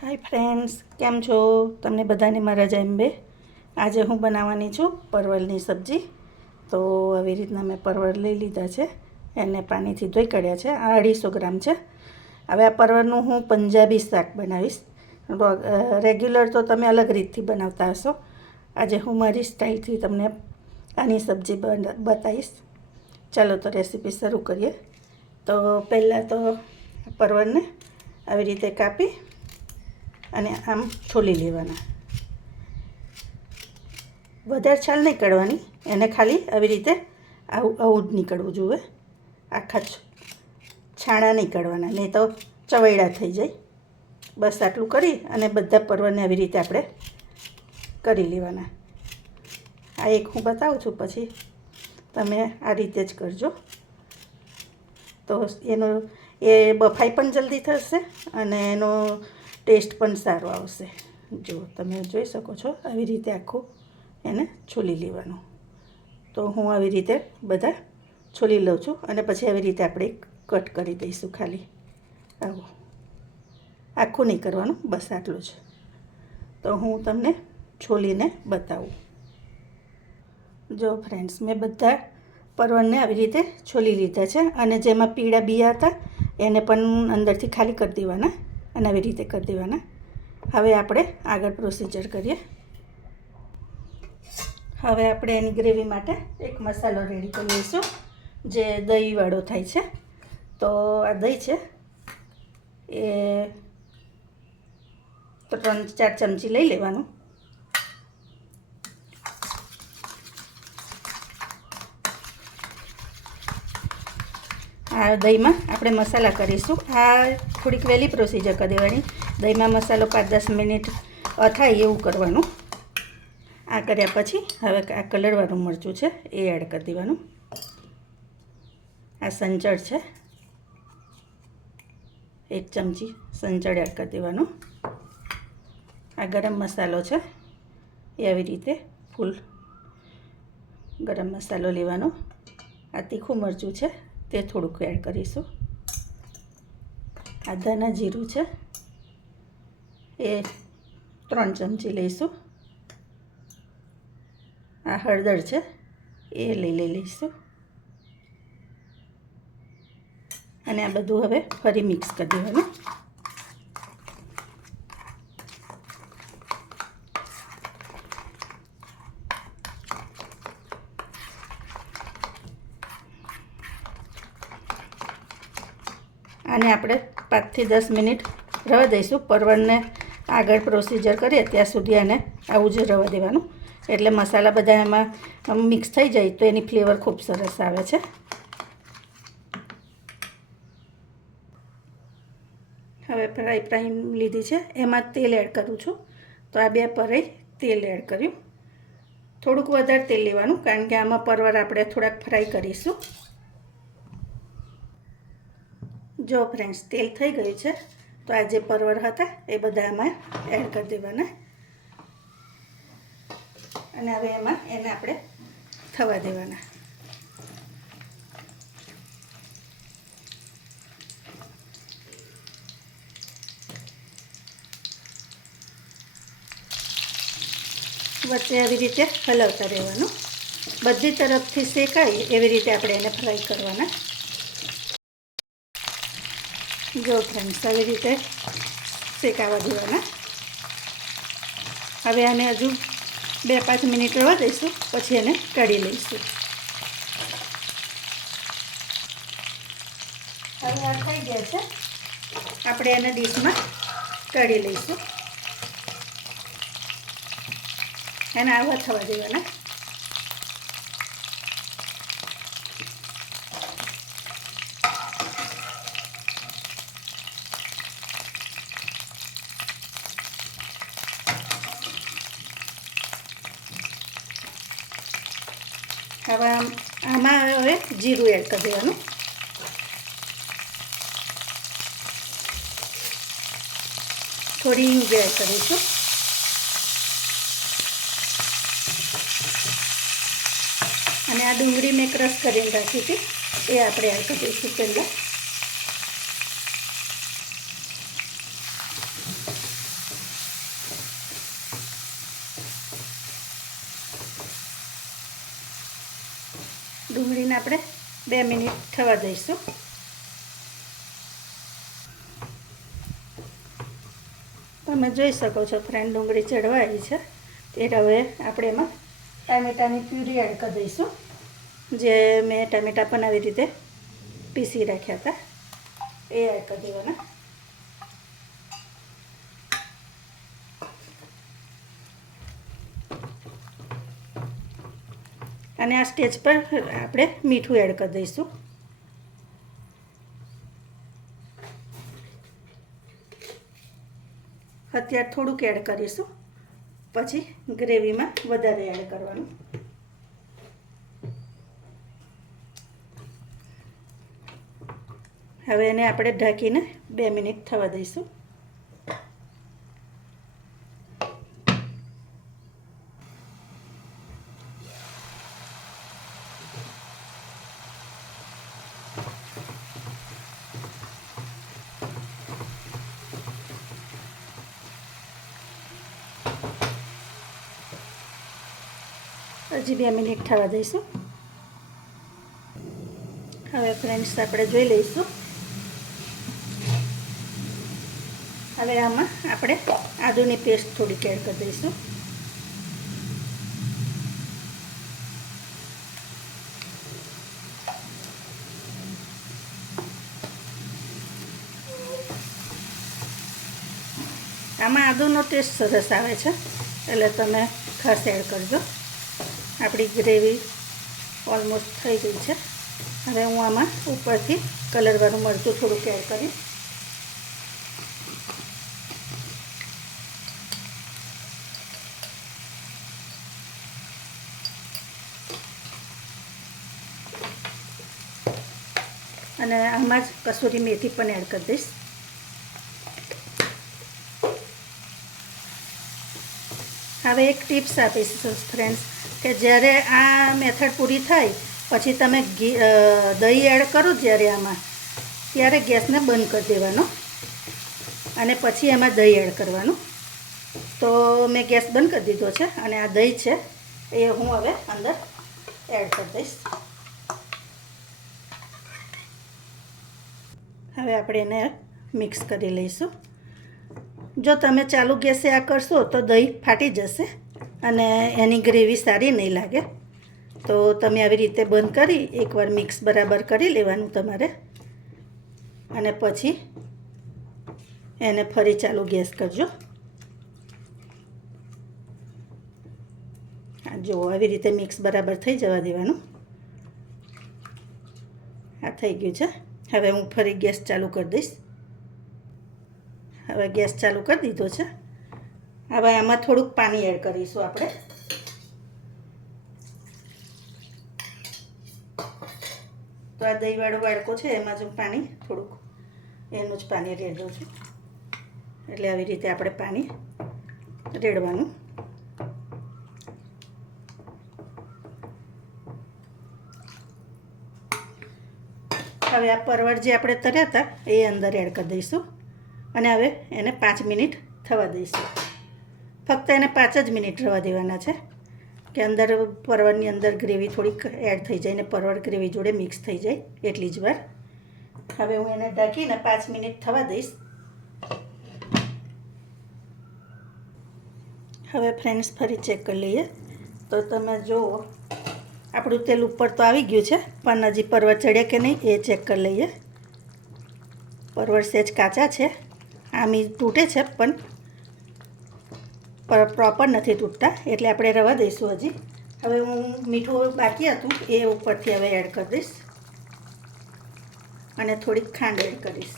Hi friends કેમ છો? તમને બધાને મારા જેમ્બે આજે હું બનાવવાની છું પરવળની સબ્જી. તો આવી રીતના મેં પરવળ લઈ લીધા છે. એને પાણીથી ધોઈ કાઢ્યા છે. આ અઢીસો ગ્રામ છે. હવે આ પરવળનું હું પંજાબી શાક બનાવીશ. રેગ્યુલર તો તમે અલગ રીતથી બનાવતા હશો. આજે હું મારી સ્ટાઇલથી તમને આની સબ્જી બતાવીશ. ચાલો તો રેસીપી શરૂ કરીએ. તો પહેલાં તો પરવળને આવી રીતે કાપી અને આમ છોલી લેવાના. વધારે છાલ નહીં કાઢવાની એને ખાલી આવી રીતે આવું આવું જ નીકળવું જોઈએ. આખા છાણા નહીં કાઢવાના નહીં તો ચવૈડા થઈ જાય. બસ આટલું કરી અને બધા પર્વને આવી રીતે આપણે કરી લેવાના. આ એક હું બતાવું છું, પછી તમે આ રીતે જ કરજો. તો એનો, એ બફાઈ પણ જલ્દી થશે અને એનો ટેસ્ટ પણ સારો આવશે. જો તમે જોઈ શકો છો આવી રીતે આખું એને છોલી લેવાનું. તો હું આવી રીતે બધા છોલી લઉં છું અને પછી આવી રીતે આપણે કટ કરી દઈશું ખાલી. આવો. આખું નહીં કરવાનું, બસ આટલું જ. તો હું તમને છોલીને બતાવું. જો ફ્રેન્ડ્સ મેં બધા પરવણને આવી રીતે છોલી લીધા છે અને જેમાં પીળા બિયા હતા, એને પણ અંદરથી ખાલી કરી દેવાના. અને આવી રીતે કરી દેવાના. હવે આપણે આગળ પ્રોસીજર કરીએ. હવે આપણે એની ગ્રેવી માટે એક મસાલો રેડી કરી લઈશું, જે દહીંવાળો થાય છે. તો આ દહીં છે. એ ત્રણ ચાર ચમચી લઈ લેવાનું. આ દહીંમાં આપણે મસાલા કરીશું. આ થોડીક વહેલી પ્રોસીજર કરી દેવાની. દહીંમાં મસાલો પાંચ દસ મિનિટ થાય એવું કરવાનું. આ કર્યા પછી હવે આ કલરવાળું મરચું છે એ એડ કરી દેવાનું. આ સંચળ છે. એક ચમચી સંચળ એડ કરી દેવાનું. આ ગરમ મસાલો છે. એ આવી રીતે ફૂલ ગરમ મસાલો લેવાનો. આ તીખું મરચું છે તે થોડુંક એડ કરીશું. આ ધાના જીરું છે. એ ત્રણ ચમચી લઈશું. આ હળદર છે, એ લઈ લઈ લઈશું. અને આ બધું હવે ફરી મિક્સ કરી દેવાનું. આને આપણે પાંચથી દસ મિનિટ રવા દઈશું. પરવળને આગળ પ્રોસીજર કરીએ, ત્યાં સુધી આને આવું જ રવા દેવાનું. એટલે મસાલા બધા એમાં મિક્સ થઈ જાય તો એની ફ્લેવર ખૂબ સરસ આવે છે. હવે ફ્રાઈ લીધી છે. એમાં તેલ એડ કરું છું. તો આ બે પરાઈ તેલ એડ કર્યું. થોડુંક વધારે તેલ લેવાનું, કારણ કે આમાં પરવર આપણે થોડાક ફ્રાય કરીશું. જો ફ્રેન્ડ્સ, તેલ થઈ ગયું છે, તો આ જે પરવર હતા, એ બધા એમાં એડ કરી દેવાના. અને હવે એમાં એને આપણે થવા દેવાના. વચ્ચે આવી રીતે હલાવતા રહેવાનું. બધી તરફથી શેકાય એવી રીતે આપણે એને ફ્રાય કરવાના. જો ફ્રેન્ડ્સ, આવી રીતે શેકાવા દેવાના. હવે આને હજુ બે પાંચ મિનિટ રવા દઈશું, પછી એને કાઢી લઈશું. હવે આ થઈ ગયા છે. આપણે એને ડીશમાં કાઢી લઈશું. એને આવા થવા દેવાના હવે આમ આમાં હવે જીરું એડ કરી દેવાનું. થોડી હિંગ એડ કરીશું. અને આ ડુંગળી મેં ક્રશ કરીને રાખી હતી. એ આપણે એડ કરીશું પહેલાં. ડુંગળીને આપણે બે મિનિટ થવા દઈશું. તમે જોઈ શકો છો ફ્રેન્ડ ડુંગળી ચડવાઈ છે. એ હવે આપણે એમાં ટામેટાની પ્યુરી એડ કરી દઈશું. જે મેં ટામેટા પણ આવી રીતે પીસી રાખ્યા હતા. એ એડ કરી દેવાના. અને આ સ્ટેજ પર આપણે મીઠું એડ કરી દઈશું. અત્યારે થોડુંક એડ કરીશું. પછી ગ્રેવીમાં વધારે એડ કરવાનું. હવે એને આપણે ઢાંકીને બે મિનિટ થવા દઈશું. હજી બે મિનિટ થવા દઈશું. હવે ફ્રેન્ડ્સ આપણે જોઈ લઈશું. હવે આમાં આપણે આદુની પેસ્ટ થોડીક એડ કરી દઈશું. આમાં આદુનો ટેસ્ટ સરસ આવે છે. એટલે તમે ખાસ એડ કરજો. આપણી ગ્રેવી ઓલમોસ્ટ થઈ ગઈ છે. હવે હું આમાં ઉપરથી કલરવાળું મરચું થોડુંક એડ કરીશ. અને આમાં જ કસૂરી મેથી પણ એડ કરી દઈશ. હવે એક ટિપ્સ આપીશ ફ્રેન્ડ્સ કે જ્યારે આ મેથડ પૂરી થાય, પછી તમે દહીં એડ કરો જ્યારે આમાં, ત્યારે ગેસને બંધ કરી દેવાનો. અને પછી એમાં દહીં એડ કરવાનું. તો મેં ગેસ બંધ કરી દીધો છે અને આ દહીં છે એ હું હવે અંદર એડ કરી દઈશ. હવે આપણે એને મિક્સ કરી લઈશું. જો તમે ચાલુ ગેસે આ કરશો તો દહીં ફાટી જશે. અને એની ગ્રેવી સારી નહીં લાગે. તો તમે આવી રીતે બંધ કરી એકવાર મિક્સ બરાબર કરી લેવાનું તમારે. અને પછી એને ફરી ચાલુ ગેસ કરજો. જો આવી રીતે મિક્સ બરાબર થઈ જવા દેવાનું. આ થઈ ગયું છે. હવે હું ફરી ગેસ ચાલુ કરી દઈશ. હવે ગેસ ચાલુ કરી દીધો છે. હવે આમાં થોડુંક પાણી એડ કરીશું આપણે. તો આ દહીંવાળો વાડકો છે, એમાં જ પાણી થોડુંક, એનું જ પાણી રેડું છું. એટલે આવી રીતે આપણે પાણી રેડવાનું. હવે આ પરવળ જે આપણે તર્યા હતા, એ અંદર એડ કરી દઈશું. અને હવે એને પાંચ મિનિટ થવા દઈશું. ફક્ત એને પાંચ જ મિનિટ રવા દેવાના છે કે અંદર પરવળની અંદર ગ્રેવી થોડીક એડ થઈ જાય ને પરવળ ગ્રેવી જોડે મિક્સ થઈ જાય એટલી જ વાર. હવે હું એને ઢાંકીને પાંચ મિનિટ થવા દઈશ. હવે ફ્રેન્ડ્સ ફરી ચેક કરી લઈએ. તો તમે જુઓ, આપણું તેલ ઉપર તો આવી ગયું છે, પણ હજી પરવર ચડે કે નહીં એ ચેક કરી લઈએ. પરવર સેજ કાચા છે, આમી તૂટે છે, પણ પ્રોપર નથી તૂટતા, એટલે આપણે રવા દઈશું હજી. હવે હું મીઠું બાકી હતું, એ ઉપરથી હવે એડ કરી દઈશ. અને થોડીક ખાંડ એડ કરીશ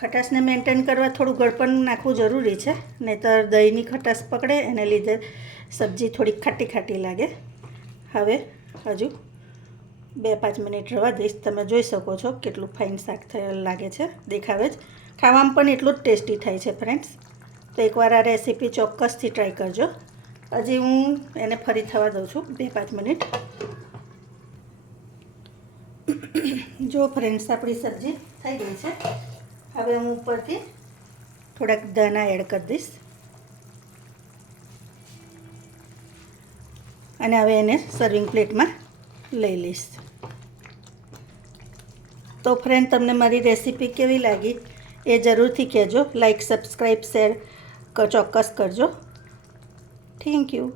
ખટાશને મેન્ટેન કરવા થોડું ગળપણ નાખવું જરૂરી છે, નહીતર દહીંની ખટાશ પકડે એને લીધે સબ્જી થોડીક ખાટી ખાટી લાગે. હવે હજુ બે પાંચ મિનિટ રવા દઈશ. તમે જોઈ શકો છો કેટલું ફાઇન શાક થયેલ લાગે છે. દેખાવે જ. ખાવામાં પણ એટલું જ ટેસ્ટી થાય છે ફ્રેન્ડ્સ તો એકવાર આ રેસીપી ચોક્કસથી ટ્રાય કરજો. હજી હું એને ફરી થવા દઉં છું. બે પાંચ મિનિટ. જો ફ્રેન્ડ્સ આપણી સબ્જી થઈ ગઈ છે. હવે હું ઉપરથી થોડાક દાણા એડ કરી દઈશ. અને હવે એને સર્વિંગ પ્લેટમાં લઈ લઈશ. તો ફ્રેન્ડ તમને મારી રેસીપી કેવી લાગી એ જરૂરથી કહેજો. લાઈક સબસ્ક્રાઈબ શેર ચોક્કસ કરજો. Thank you